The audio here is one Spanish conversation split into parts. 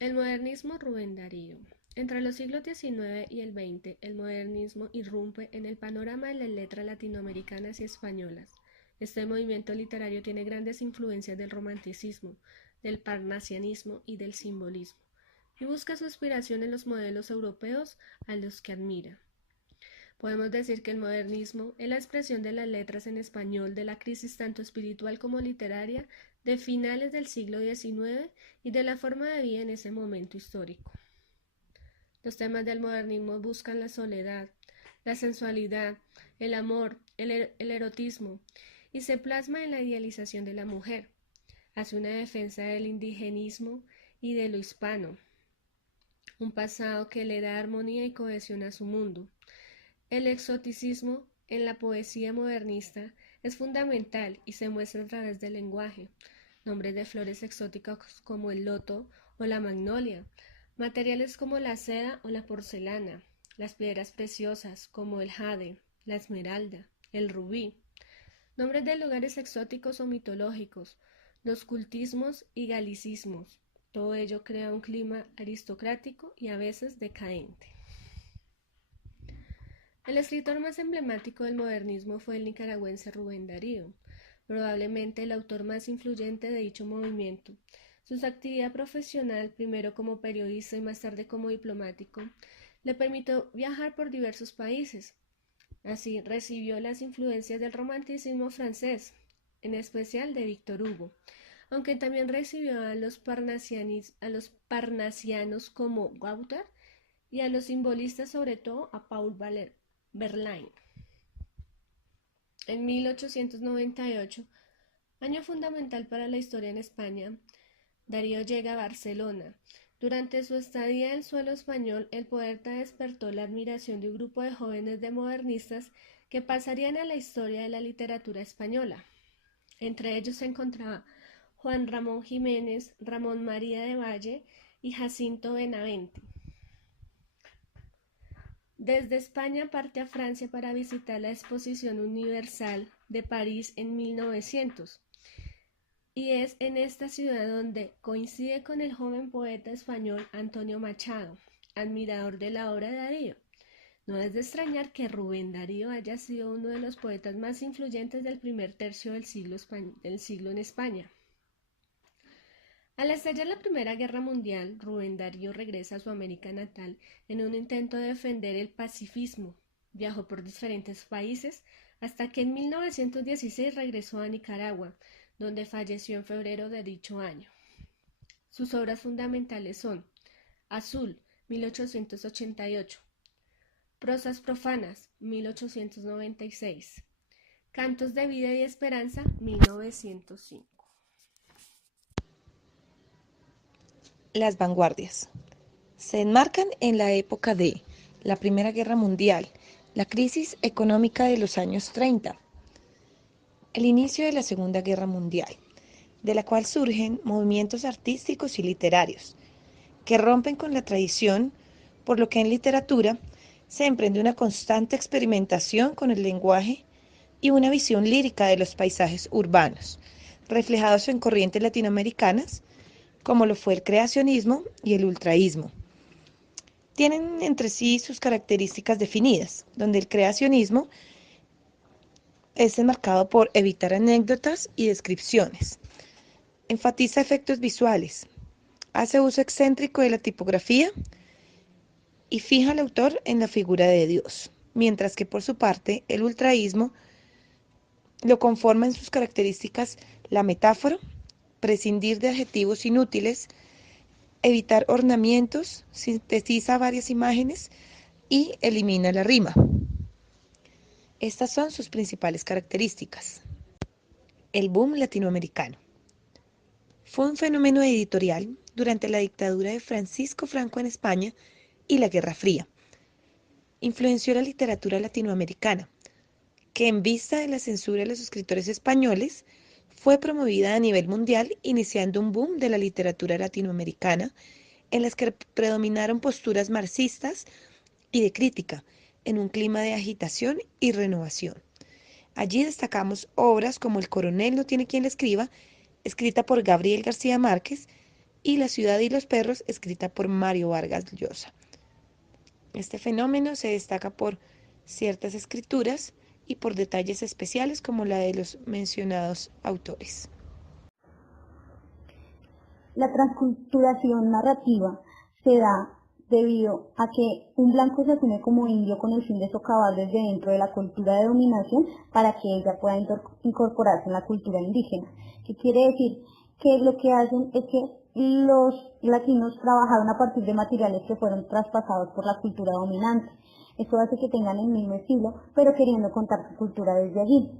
El modernismo Rubén Darío. Entre los siglos XIX y el XX, el modernismo irrumpe en el panorama de las letras latinoamericanas y españolas. Este movimiento literario tiene grandes influencias del romanticismo, del parnasianismo y del simbolismo, y busca su inspiración en los modelos europeos a los que admira. Podemos decir que el modernismo es la expresión de las letras en español de la crisis tanto espiritual como literaria de finales del siglo XIX y de la forma de vida en ese momento histórico. Los temas del modernismo buscan la soledad, la sensualidad, el amor, el erotismo, y se plasma en la idealización de la mujer. Hace una defensa del indigenismo y de lo hispano, un pasado que le da armonía y cohesión a su mundo. El exoticismo en la poesía modernista es fundamental y se muestra a través del lenguaje. Nombres de flores exóticas como el loto o la magnolia, materiales como la seda o la porcelana, las piedras preciosas como el jade, la esmeralda, el rubí, nombres de lugares exóticos o mitológicos, los cultismos y galicismos. Todo ello crea un clima aristocrático y a veces decadente. El escritor más emblemático del modernismo fue el nicaragüense Rubén Darío, probablemente el autor más influyente de dicho movimiento. Su actividad profesional, primero como periodista y más tarde como diplomático, le permitió viajar por diversos países. Así recibió las influencias del romanticismo francés, en especial de Víctor Hugo, aunque también recibió a los parnasianos como Wouter y a los simbolistas, sobre todo a Paul Verlaine. En 1898, año fundamental para la historia en España, Darío llega a Barcelona. Durante su estadía en el suelo español, el poeta despertó la admiración de un grupo de jóvenes de modernistas que pasarían a la historia de la literatura española. Entre ellos se encontraba Juan Ramón Jiménez, Ramón María de Valle y Jacinto Benavente. Desde España parte a Francia para visitar la Exposición Universal de París en 1900, y es en esta ciudad donde coincide con el joven poeta español Antonio Machado, admirador de la obra de Darío. No es de extrañar que Rubén Darío haya sido uno de los poetas más influyentes del primer tercio del siglo en España. Al estallar la Primera Guerra Mundial, Rubén Darío regresa a su América natal en un intento de defender el pacifismo. Viajó por diferentes países hasta que en 1916 regresó a Nicaragua, donde falleció en febrero de dicho año. Sus obras fundamentales son Azul, 1888, Prosas profanas, 1896, Cantos de vida y esperanza, 1905. Las vanguardias. Se enmarcan en la época de la Primera Guerra Mundial, la crisis económica de los años 30, el inicio de la Segunda Guerra Mundial, de la cual surgen movimientos artísticos y literarios, que rompen con la tradición, por lo que en literatura se emprende una constante experimentación con el lenguaje y una visión lírica de los paisajes urbanos, reflejados en corrientes latinoamericanas, como lo fue el creacionismo y el ultraísmo. Tienen entre sí sus características definidas, donde el creacionismo es enmarcado por evitar anécdotas y descripciones. Enfatiza efectos visuales, hace uso excéntrico de la tipografía y fija al autor en la figura de Dios, mientras que por su parte el ultraísmo lo conforma en sus características la metáfora, prescindir de adjetivos inútiles, evitar ornamentos, sintetiza varias imágenes y elimina la rima. Estas son sus principales características. El boom latinoamericano. Fue un fenómeno editorial durante la dictadura de Francisco Franco en España y la Guerra Fría. Influenció la literatura latinoamericana, que en vista de la censura de los escritores españoles, fue promovida a nivel mundial, iniciando un boom de la literatura latinoamericana, en las que predominaron posturas marxistas y de crítica, en un clima de agitación y renovación. Allí destacamos obras como El coronel no tiene quien le escriba, escrita por Gabriel García Márquez, y La ciudad y los perros, escrita por Mario Vargas Llosa. Este fenómeno se destaca por ciertas escrituras y por detalles especiales como la de los mencionados autores. La transculturación narrativa se da debido a que un blanco se asume como indio con el fin de socavar desde dentro de la cultura de dominación para que ella pueda incorporarse en la cultura indígena. ¿Qué quiere decir? Que lo que hacen es que los latinos trabajaron a partir de materiales que fueron traspasados por la cultura dominante. Esto hace que tengan el mismo estilo, pero queriendo contar su cultura desde allí.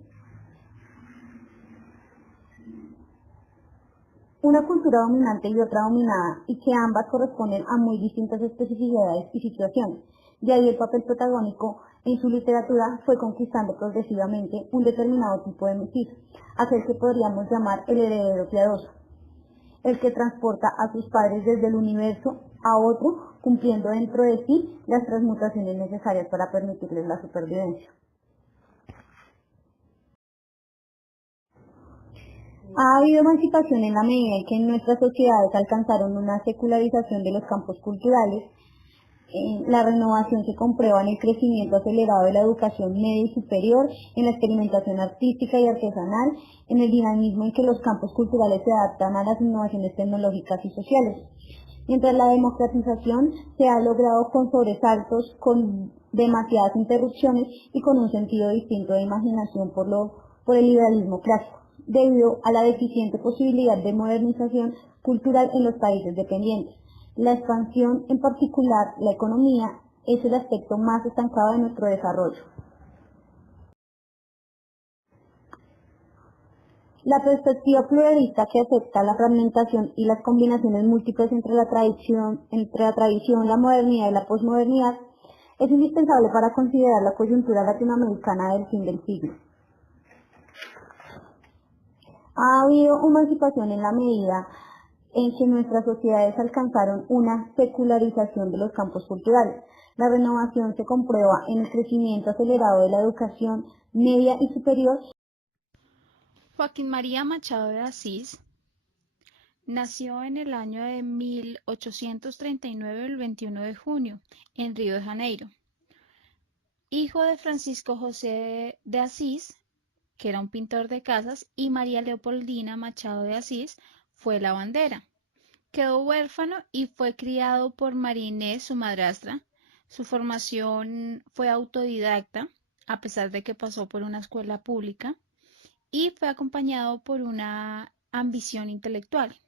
Una cultura dominante y otra dominada, y que ambas corresponden a muy distintas especificidades y situaciones. De ahí el papel protagónico en su literatura fue conquistando progresivamente un determinado tipo de mestizo, aquel que podríamos llamar el heredero piadoso, el que transporta a sus padres desde el universo a otro, cumpliendo dentro de sí las transmutaciones necesarias para permitirles la supervivencia. Ha habido emancipación en la medida en que en nuestras sociedades alcanzaron una secularización de los campos culturales. La renovación se comprueba en el crecimiento acelerado de la educación media y superior, en la experimentación artística y artesanal, en el dinamismo en que los campos culturales se adaptan a las innovaciones tecnológicas y sociales. Mientras la democratización se ha logrado con sobresaltos, con demasiadas interrupciones y con un sentido distinto de imaginación por el liberalismo clásico, debido a la deficiente posibilidad de modernización cultural en los países dependientes. La expansión, en particular la economía, es el aspecto más estancado de nuestro desarrollo. La perspectiva pluralista que acepta la fragmentación y las combinaciones múltiples entre la tradición, la modernidad y la posmodernidad es indispensable para considerar la coyuntura latinoamericana del fin del siglo. Ha habido emancipación en la medida en que nuestras sociedades alcanzaron una secularización de los campos culturales. La renovación se comprueba en el crecimiento acelerado de la educación media y superior. Joaquín María Machado de Asís nació en el año de 1839, el 21 de junio, en Río de Janeiro. Hijo de Francisco José de Asís, que era un pintor de casas, y María Leopoldina Machado de Asís fue lavandera. Quedó huérfano y fue criado por María Inés, su madrastra. Su formación fue autodidacta, a pesar de que pasó por una escuela pública, y fue acompañado por una ambición intelectual.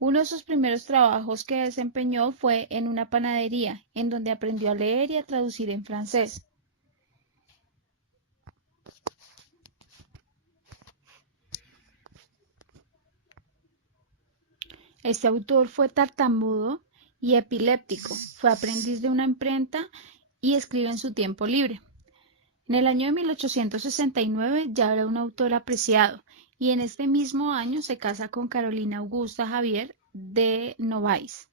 Uno de sus primeros trabajos que desempeñó fue en una panadería, en donde aprendió a leer y a traducir en francés. Este autor fue tartamudo y epiléptico, fue aprendiz de una imprenta y escribe en su tiempo libre. En el año de 1869 ya era un autor apreciado y en este mismo año se casa con Carolina Augusta Javier de Novaes.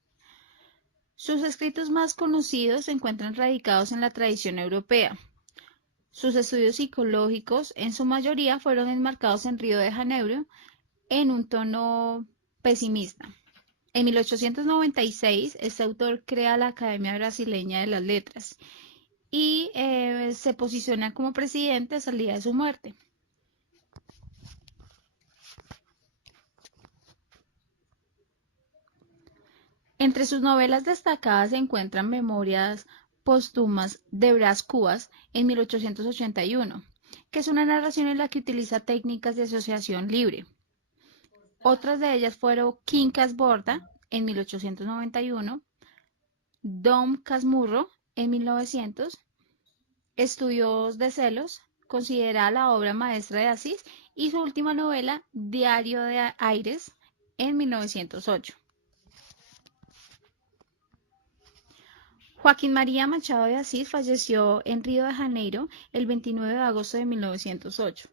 Sus escritos más conocidos se encuentran radicados en la tradición europea. Sus estudios psicológicos en su mayoría fueron enmarcados en Río de Janeiro en un tono pesimista. En 1896, este autor crea la Academia Brasileña de las Letras y se posiciona como presidente hasta el día de su muerte. Entre sus novelas destacadas se encuentran Memorias póstumas de Brás Cubas en 1881, que es una narración en la que utiliza técnicas de asociación libre. Otras de ellas fueron Quincas Borda en 1891, Dom Casmurro en 1900, Estudios de celos, considerada la obra maestra de Asís, y su última novela, Diario de Aires, en 1908. Joaquín María Machado de Asís falleció en Río de Janeiro el 29 de agosto de 1908.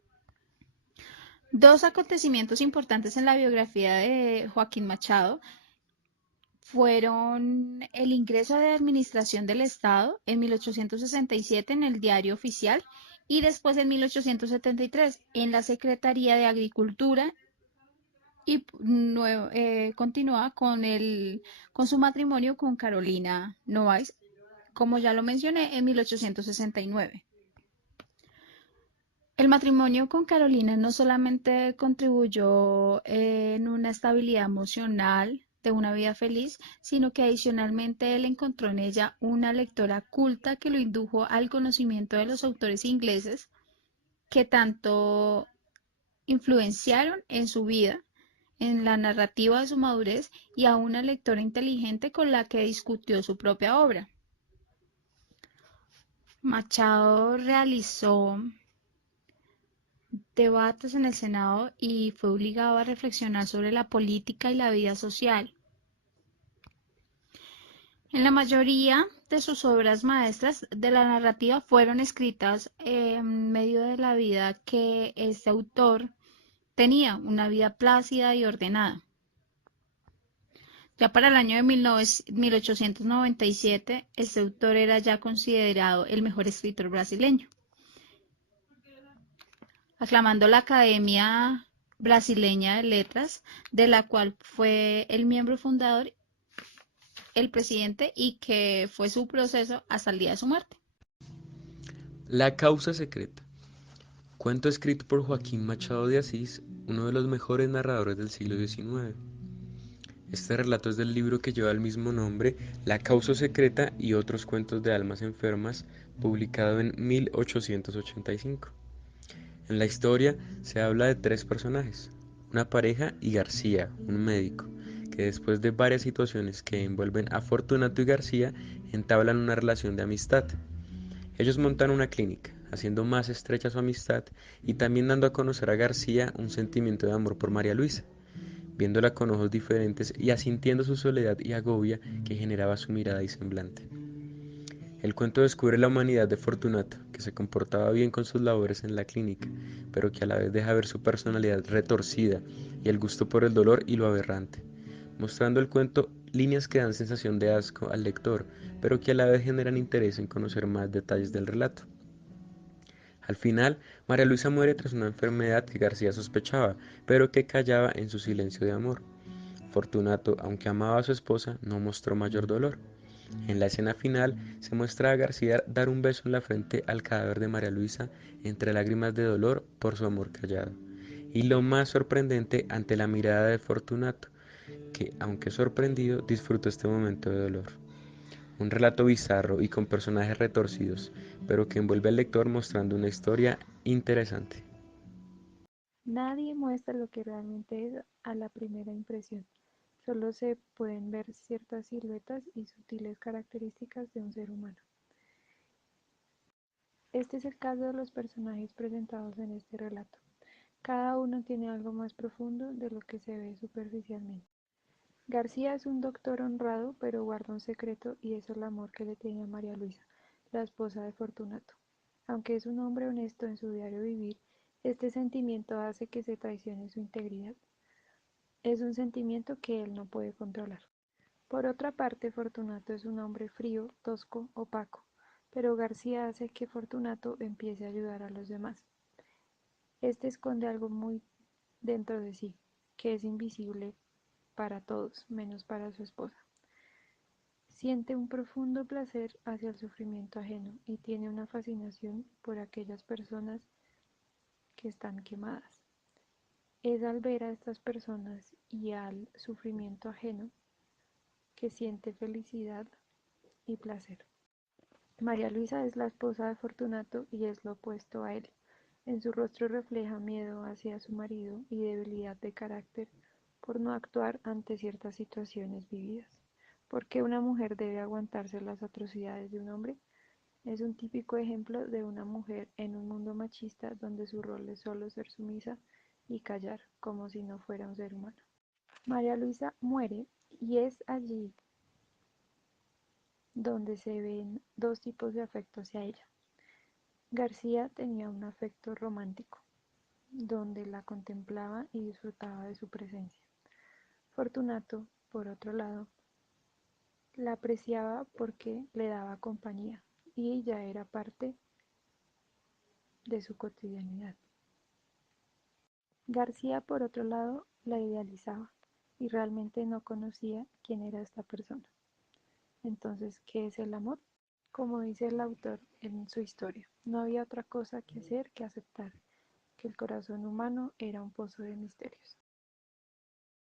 Dos acontecimientos importantes en la biografía de Joaquín Machado fueron el ingreso de Administración del Estado en 1867 en el Diario Oficial y después en 1873 en la Secretaría de Agricultura y continúa con su matrimonio con Carolina Novaes, como ya lo mencioné, en 1869. El matrimonio con Carolina no solamente contribuyó en una estabilidad emocional de una vida feliz, sino que adicionalmente él encontró en ella una lectora culta que lo indujo al conocimiento de los autores ingleses que tanto influenciaron en su vida, en la narrativa de su madurez y a una lectora inteligente con la que discutió su propia obra. Machado realizó debates en el Senado y fue obligado a reflexionar sobre la política y la vida social. En la mayoría de sus obras maestras de la narrativa fueron escritas en medio de la vida que este autor tenía, una vida plácida y ordenada. Ya para el año de 1897, este autor era ya considerado el mejor escritor brasileño, aclamando la Academia Brasileña de Letras, de la cual fue el miembro fundador, el presidente, y que fue su proceso hasta el día de su muerte. La causa secreta. Cuento escrito por Joaquín Machado de Asís, uno de los mejores narradores del siglo XIX. Este relato es del libro que lleva el mismo nombre, La causa secreta y otros cuentos de almas enfermas, publicado en 1885. En la historia se habla de tres personajes, una pareja y García, un médico, que después de varias situaciones que envuelven a Fortunato y García, entablan una relación de amistad. Ellos montan una clínica, haciendo más estrecha su amistad y también dando a conocer a García un sentimiento de amor por María Luisa, viéndola con ojos diferentes y asintiendo su soledad y agobia que generaba su mirada y semblante. El cuento descubre la humanidad de Fortunato, que se comportaba bien con sus labores en la clínica, pero que a la vez deja ver su personalidad retorcida y el gusto por el dolor y lo aberrante, mostrando el cuento líneas que dan sensación de asco al lector, pero que a la vez generan interés en conocer más detalles del relato. Al final, María Luisa muere tras una enfermedad que García sospechaba, pero que callaba en su silencio de amor. Fortunato, aunque amaba a su esposa, no mostró mayor dolor. En la escena final se muestra a García dar un beso en la frente al cadáver de María Luisa entre lágrimas de dolor por su amor callado. Y lo más sorprendente ante la mirada de Fortunato, que, aunque sorprendido, disfrutó este momento de dolor. Un relato bizarro y con personajes retorcidos, pero que envuelve al lector mostrando una historia interesante. Nadie muestra lo que realmente es a la primera impresión. Solo se pueden ver ciertas siluetas y sutiles características de un ser humano. Este es el caso de los personajes presentados en este relato. Cada uno tiene algo más profundo de lo que se ve superficialmente. García es un doctor honrado, pero guarda un secreto y es el amor que le tiene a María Luisa, la esposa de Fortunato. Aunque es un hombre honesto en su diario vivir, este sentimiento hace que se traicione su integridad. Es un sentimiento que él no puede controlar. Por otra parte, Fortunato es un hombre frío, tosco, opaco, pero García hace que Fortunato empiece a ayudar a los demás. Este esconde algo muy dentro de sí, que es invisible para todos, menos para su esposa. Siente un profundo placer hacia el sufrimiento ajeno y tiene una fascinación por aquellas personas que están quemadas. Es al ver a estas personas y al sufrimiento ajeno que siente felicidad y placer. María Luisa es la esposa de Fortunato y es lo opuesto a él. En su rostro refleja miedo hacia su marido y debilidad de carácter por no actuar ante ciertas situaciones vividas. ¿Por qué una mujer debe aguantarse las atrocidades de un hombre? Es un típico ejemplo de una mujer en un mundo machista donde su rol es solo ser sumisa y callar, como si no fuera un ser humano. María Luisa muere y es allí donde se ven dos tipos de afecto hacia ella. García tenía un afecto romántico. donde la contemplaba y disfrutaba de su presencia. Fortunato, por otro lado, la apreciaba porque le daba compañía y ella era parte de su cotidianidad. García, por otro lado, la idealizaba y realmente no conocía quién era esta persona. Entonces, ¿qué es el amor? Como dice el autor en su historia, no había otra cosa que hacer que aceptar que el corazón humano era un pozo de misterios.